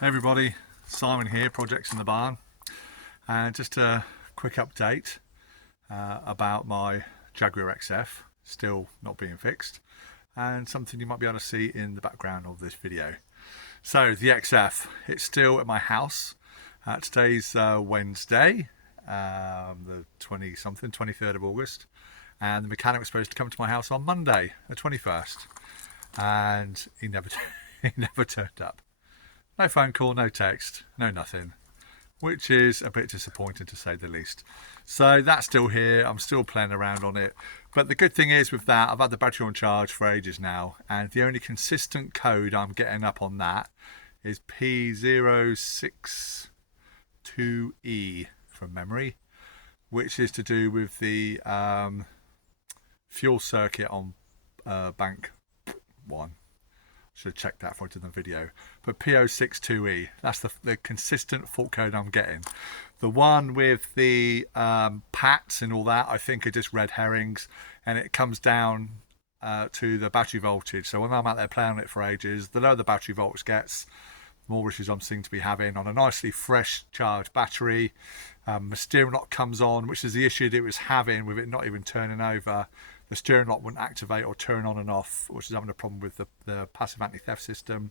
Hey everybody, Simon here, Projects in the Barn, and just a quick update about my Jaguar XF, still not being fixed, and something you might be able to see in the background of this video. So the XF, it's still at my house. Today's Wednesday, the 23rd of August, and the mechanic was supposed to come to my house on Monday, the 21st, and he never turned up. No phone call, no text, no nothing, which is a bit disappointing to say the least. So that's still here, I'm still playing around on it. But the good thing is with that, I've had the battery on charge for ages now, and the only consistent code I'm getting up on that is P062E from memory, which is to do with the fuel circuit on bank 1. Should have checked that before I did the video. But P062E, that's the consistent fault code I'm getting. The one with the PATs and all that, I think are just red herrings, and it comes down to the battery voltage. So when I'm out there playing on it for ages, the lower the battery voltage gets, the more issues I'm seem to be having on a nicely fresh charged battery. My steering lock comes on, which is the issue that it was having with it not even turning over. The steering lock wouldn't activate or turn on and off, which is having a problem with the passive anti-theft system.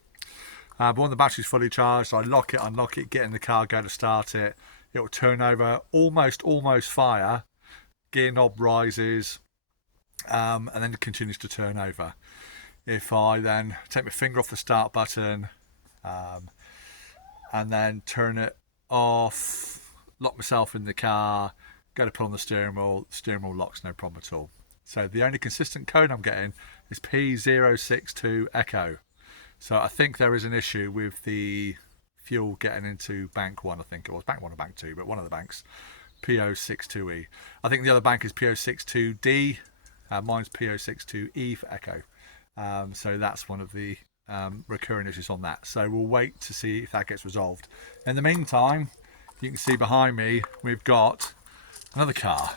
But when the battery's fully charged, I lock it, unlock it, get in the car, go to start it. It will turn over, almost fire. Gear knob rises, and then it continues to turn over. If I then take my finger off the start button, and then turn it off, lock myself in the car, go to put on the steering wheel locks, no problem at all. So the only consistent code I'm getting is P062 Echo. So I think there is an issue with the fuel getting into bank 1, I think it was bank 1 or bank 2, but one of the banks, P062E. I think the other bank is P062D, mine's P062E for Echo. So that's one of the recurring issues on that. So we'll wait to see if that gets resolved. In the meantime, you can see behind me, we've got another car.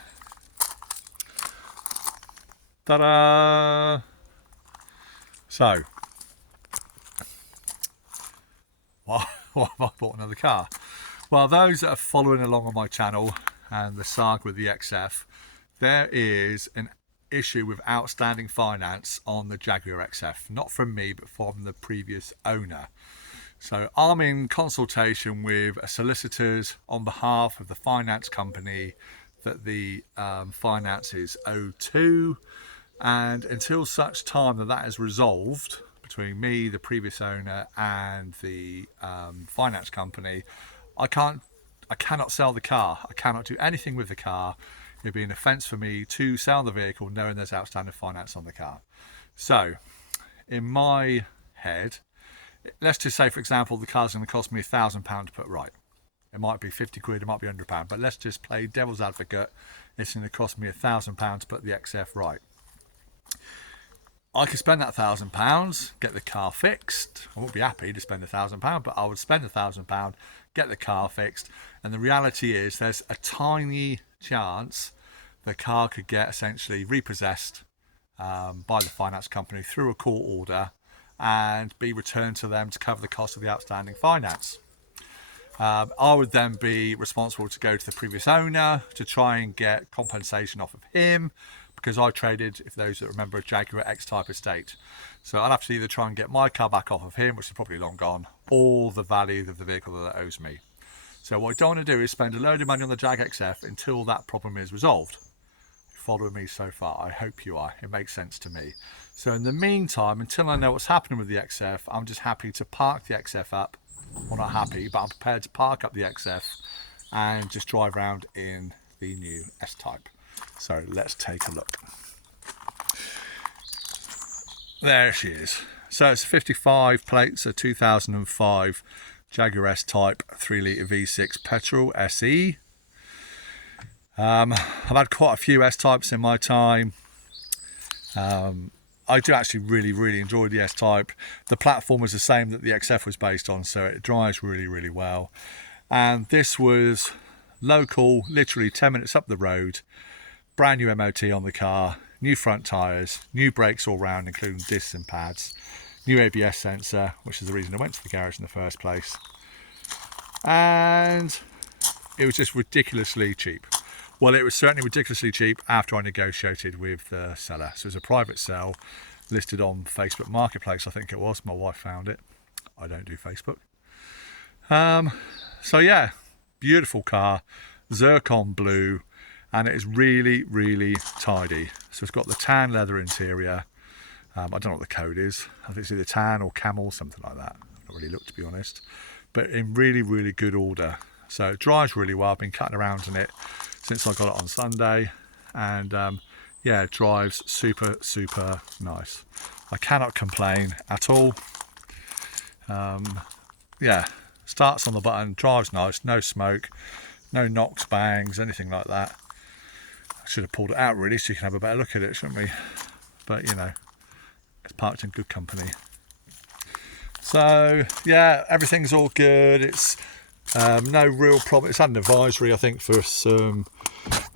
Ta-da! So, why have I bought another car? Well, those that are following along on my channel and the saga with the XF, there is an issue with outstanding finance on the Jaguar XF. Not from me, but from the previous owner. So I'm in consultation with solicitors on behalf of the finance company that the finance is owed to. And until such time that is resolved between me, the previous owner, and the finance company, I cannot sell the car. I cannot do anything with the car. It'd be an offence for me to sell the vehicle knowing there's outstanding finance on the car. So, in my head, let's just say, for example, the car's going to cost me £1,000 to put right. It might be 50 quid, it might be £100, but let's just play devil's advocate. It's going to cost me £1,000 to put the XF right. I could spend that £1,000, get the car fixed. I won't be happy to spend £1,000, but I would spend £1,000, get the car fixed. And the reality is there's a tiny chance the car could get essentially repossessed by the finance company through a court order and be returned to them to cover the cost of the outstanding finance. I would then be responsible to go to the previous owner to try and get compensation off of him, because I traded, if those that remember, a Jaguar S Type estate. So I'd have to either try and get my car back off of him, which is probably long gone, or the value of the vehicle that owes me. So what I don't want to do is spend a load of money on the Jag XF until that problem is resolved. You're following me so far? I hope you are. It makes sense to me. So in the meantime, until I know what's happening with the XF, I'm just happy to park the XF up. Well, not happy, but I'm prepared to park up the XF and just drive around in the new S Type. So let's take a look. There she is. So it's a 55 plate, so 2005 Jaguar S Type 3 litre V6 petrol SE. I've had quite a few S Types in my time. I do actually really enjoy the S Type. The platform was the same that the XF was based on, so it drives really well. And this was local, literally 10 minutes up the road. Brand new MOT on the car, new front tyres, new brakes all round, including discs and pads, new ABS sensor, which is the reason I went to the garage in the first place. and it was just ridiculously cheap. Well, it was certainly ridiculously cheap after I negotiated with the seller. So it was a private sale listed on Facebook Marketplace, I think it was. My wife found it. I don't do Facebook. So yeah, beautiful car, zircon blue, and it is really, really tidy. So it's got the tan leather interior. I don't know what the code is. I think it's either tan or camel, something like that. I've not really looked, to be honest. But in really, really good order. So it drives really well. I've been cutting around in it since I got it on Sunday. And yeah, it drives super, super nice. I cannot complain at all. Yeah, starts on the button, drives nice, no smoke, no knocks, bangs, anything like that. I should have pulled it out really so you can have a better look at it, shouldn't we? But you know, it's parked in good company. So yeah, everything's all good. It's no real problem. It's had an advisory, I think, for some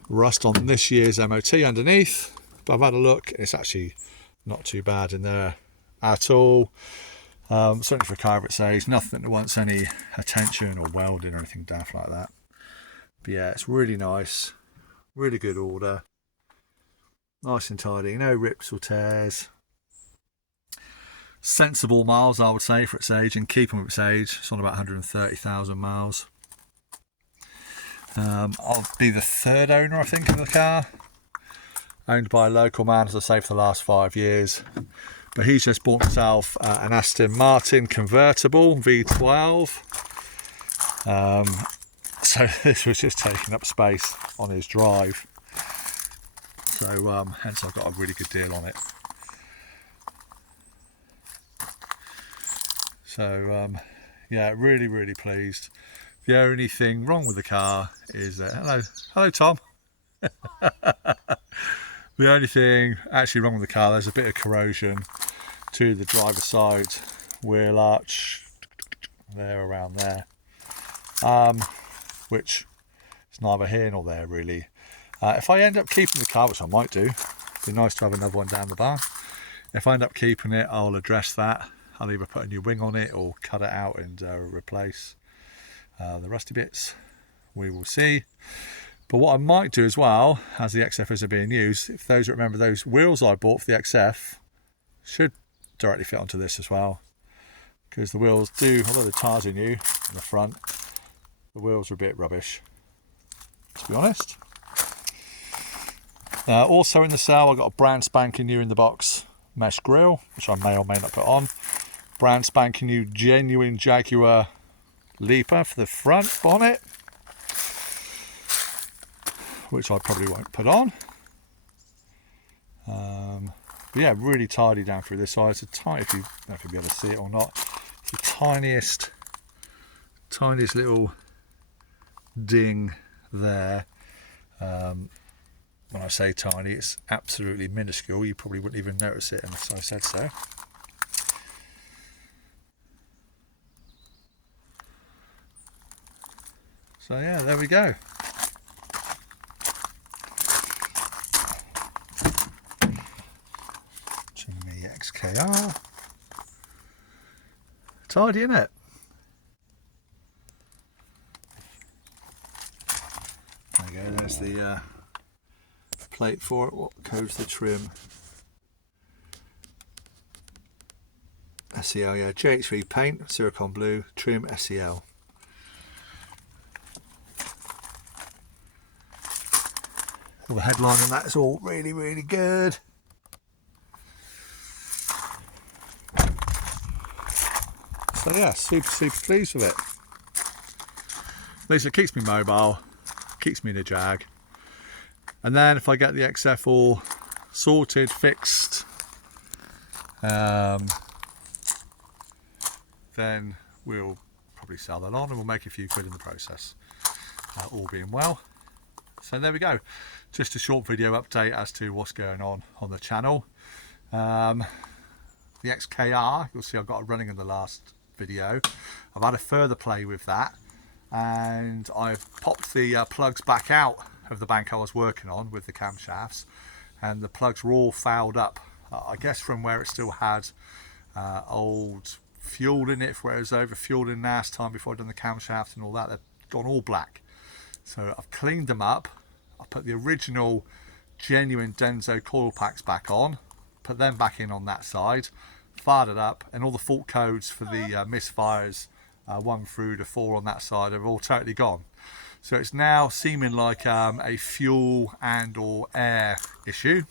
rust on this year's MOT underneath, but I've had a look. It's actually not too bad in there at all. Certainly for a car of its age, nothing that wants any attention or welding or anything daft like that. But yeah, it's really nice, really good order, nice and tidy, no rips or tears. Sensible miles, I would say, for its age, and keeping with its age. It's on about 130,000 miles. I'll be the third owner, I think, of the car. Owned by a local man, as I say, for the last 5 years. But he's just bought himself an Aston Martin convertible V12. So this was just taking up space on his drive. So hence I got a really good deal on it. So yeah, really, really pleased. The only thing wrong with the car is hello Tom. The only thing actually wrong with the car, there's a bit of corrosion to the driver's side wheel arch there, around there, which is neither here nor there really. If I end up keeping the car, which I might do, it'd be nice to have another one down the barn. If I end up keeping it, I'll address that. I'll either put a new wing on it or cut it out and replace the rusty bits. We will see. But what I might do as well, as the XFs are being used, if those remember, those wheels I bought for the XF should directly fit onto this as well. Because the wheels do, although the tyres are new in the front, the wheels are a bit rubbish, to be honest. Also in the sale, I got a brand spanking new in the box mesh grille, which I may or may not put on. Brand spanking new genuine Jaguar leaper for the front bonnet, which I probably won't put on. But yeah, really tidy down through this side. It's a tiny, if you don't know if you'll be able to see it or not, it's the tiniest little ding there. When I say tiny, it's absolutely minuscule. You probably wouldn't even notice it unless I said so. So yeah, there we go. Jimmy XKR. Tidy, isn't it? There you go, there's the plate for it. What code's the trim? SEL, yeah, JH3 paint, zircon blue, trim SEL. All the headline on that is all really, really good. So yeah, super, super pleased with it. At least it keeps me mobile, keeps me in a Jag. And then if I get the XF all sorted, fixed, then we'll probably sell that on and we'll make a few quid in the process, all being well. So there we go, just a short video update as to what's going on the channel. The XKR, you'll see I've got it running in the last video. I've had a further play with that and I've popped the plugs back out of the bank I was working on with the camshafts, and the plugs were all fouled up, I guess from where it still had old fuel in it where it was over fueled in last time before I'd done the camshaft and all that. They've gone all black. So I've cleaned them up. I put the original genuine Denso coil packs back on, put them back in on that side, fired it up, and all the fault codes for the misfires 1 through to 4 on that side are all totally gone. So it's now seeming like a fuel and or air issue.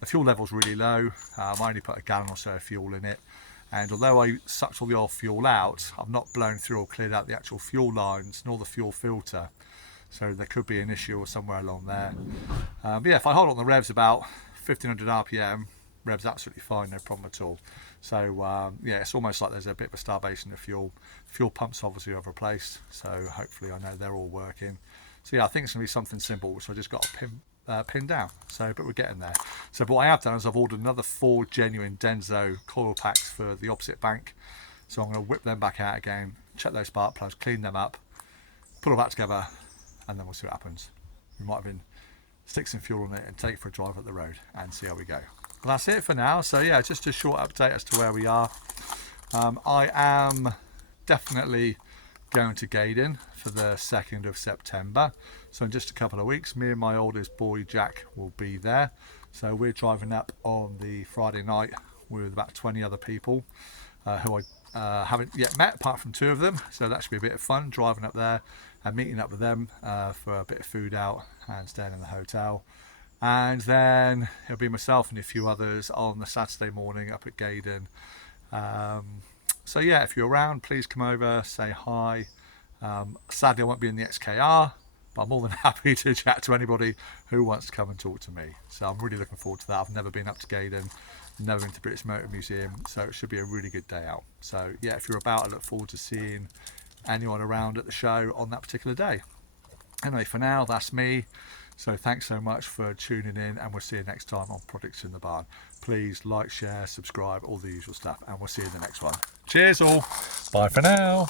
The fuel level's really low. I only put a gallon or so of fuel in it, and although I sucked all the old fuel out, I've not blown through or cleared out the actual fuel lines nor the fuel filter. So there could be an issue or somewhere along there. But yeah, if I hold on the revs about 1500 RPM, revs absolutely fine, no problem at all. So yeah, it's almost like there's a bit of a starvation of fuel. Fuel pumps obviously I've replaced, so hopefully I know they're all working. So yeah, I think it's going to be something simple, so I just got to pin down. So, but we're getting there. So what I have done is I've ordered another 4 genuine Denso coil packs for the opposite bank. So I'm going to whip them back out again, check those spark plugs, clean them up, put all that together, and then we'll see what happens. We might have been stick some fuel on it and take it for a drive up the road and see how we go. Well, that's it for now. So yeah, just a short update as to where we are. I am definitely going to Gaydon for the 2nd of September. So in just a couple of weeks, me and my oldest boy Jack will be there. So we're driving up on the Friday night with about 20 other people who I haven't yet met, apart from 2 of them. So that should be a bit of fun, driving up there and meeting up with them for a bit of food out and staying in the hotel. And then it'll be myself and a few others on the Saturday morning up at Gaydon. So yeah, if you're around, please come over, say hi. Sadly, I won't be in the XKR, but I'm more than happy to chat to anybody who wants to come and talk to me. So I'm really looking forward to that. I've never been up to Gaydon, never been to British Motor Museum, so it should be a really good day out. So yeah, if you're about, I look forward to seeing anyone around at the show on that particular day. Anyway, for now, that's me. So thanks so much for tuning in, and we'll see you next time on Products in the Barn. Please like, share, subscribe, all the usual stuff, and we'll see you in the next one. Cheers all. Bye for now.